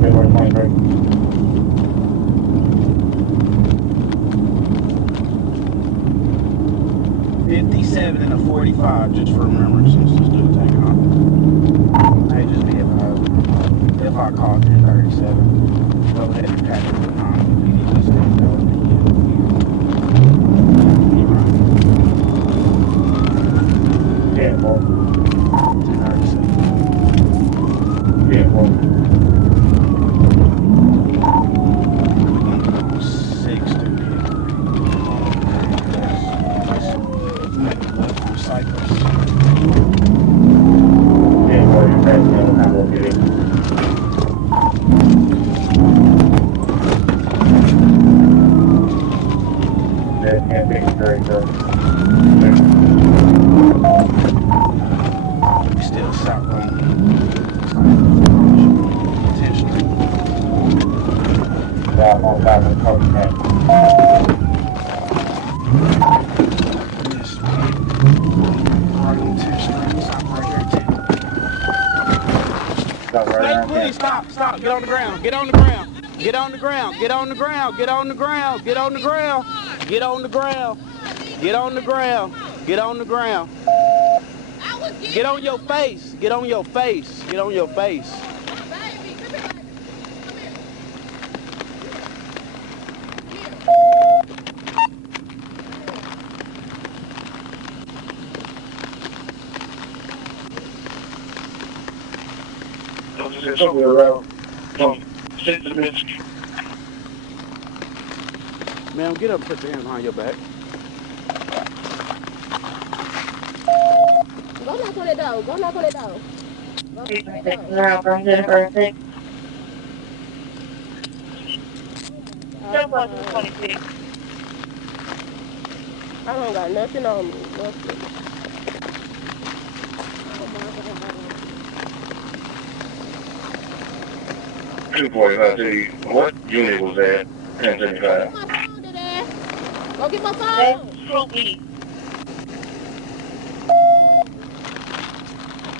February 23. 57 and a 45, just for remembrance, since this dude taking off. Hey, just be advised. If I called you 37, go ahead and pack it behind. You need to stay going. Yeah, boy. 37. Yeah, boy. 6 to Cypress. Yeah, boy, you're back now. I'm not going to get it. That can't be very good. Still southbound. Intentionally. Yeah, I'm on top of the coach now. Yes. Right intentionally. Stop right there, too. Stop right Hey, around please here. stop. Get on the ground. Get on the ground. Get on the ground. Get on the ground. Get on the ground. Get on the ground. Get on the ground. Get on the ground. Get on the ground. Get on your face. Get on your face. Get on your face. Something around from St. Louis. Ma'am, get up and put your hands behind your back. Go knock on that door. Go knock on that door. Go knock on that door. Now, from Jennifer, 6. Oh, 26. I don't got nothing on me. Nothing. Oh my God. 245 City. What unit was that? 1075. My phone today. Go get my phone. Spooky.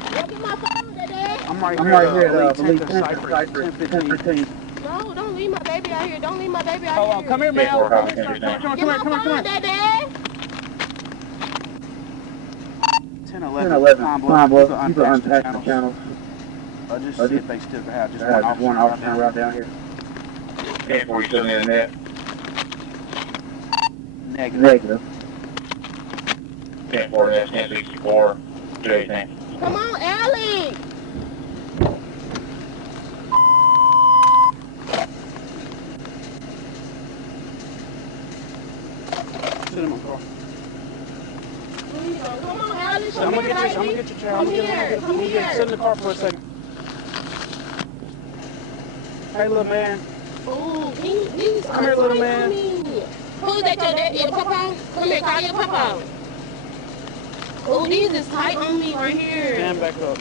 Go get my phone today. I'm right here. Believe 10 Cypress. 1015. No, don't leave my baby out here. Don't leave my baby out Hold on. here. Come here, ma'am. Come Get my phone, here. Daddy. 10, 11. 11. Come Come on, on, boy. boy. You can unpack the channels. I'll just see if they still have just One officer right down here. 1047 in that. Negative. 1040, that's 1064. 218. Come on, Allie. Sit in my car. Come on, Allie. I'm gonna get your chair. Come here. Come here. Sit in the car for a second. Hey, little man. Ooh, these Come here, little man. Who's that, your papa? Come here, call your papa. Oh, these is tight on me right here. Stand back up.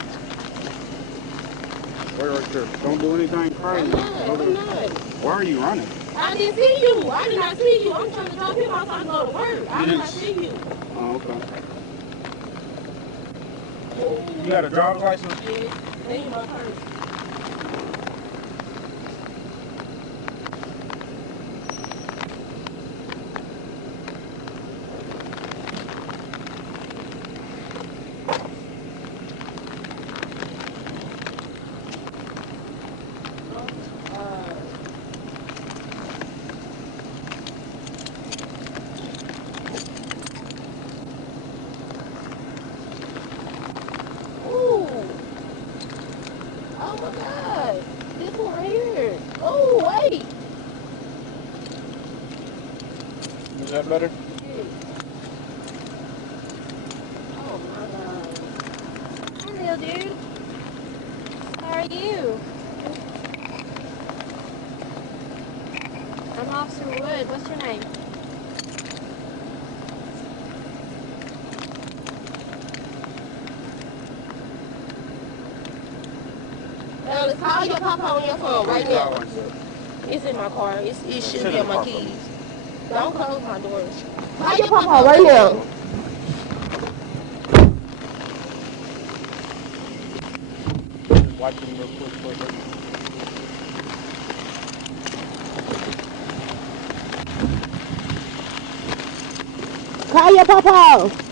Wait right there. Don't do anything crazy. I'm not. Why are you running? I didn't see you. I did not see you. I'm trying to drop him off so I can go to work. I did not see you. Oh, okay. You got a driver's license? Yeah, thank you, my purse. Oh my God. This one right here. Oh, wait. Is that better? Oh my God. Hello, dude. How are you? I'm Officer Wood. What's your name? Let's call your papa on your phone right now. It's in my car. It should be on my keys. Don't close my doors. Call your papa right now. Watch him real quick. Call your papa.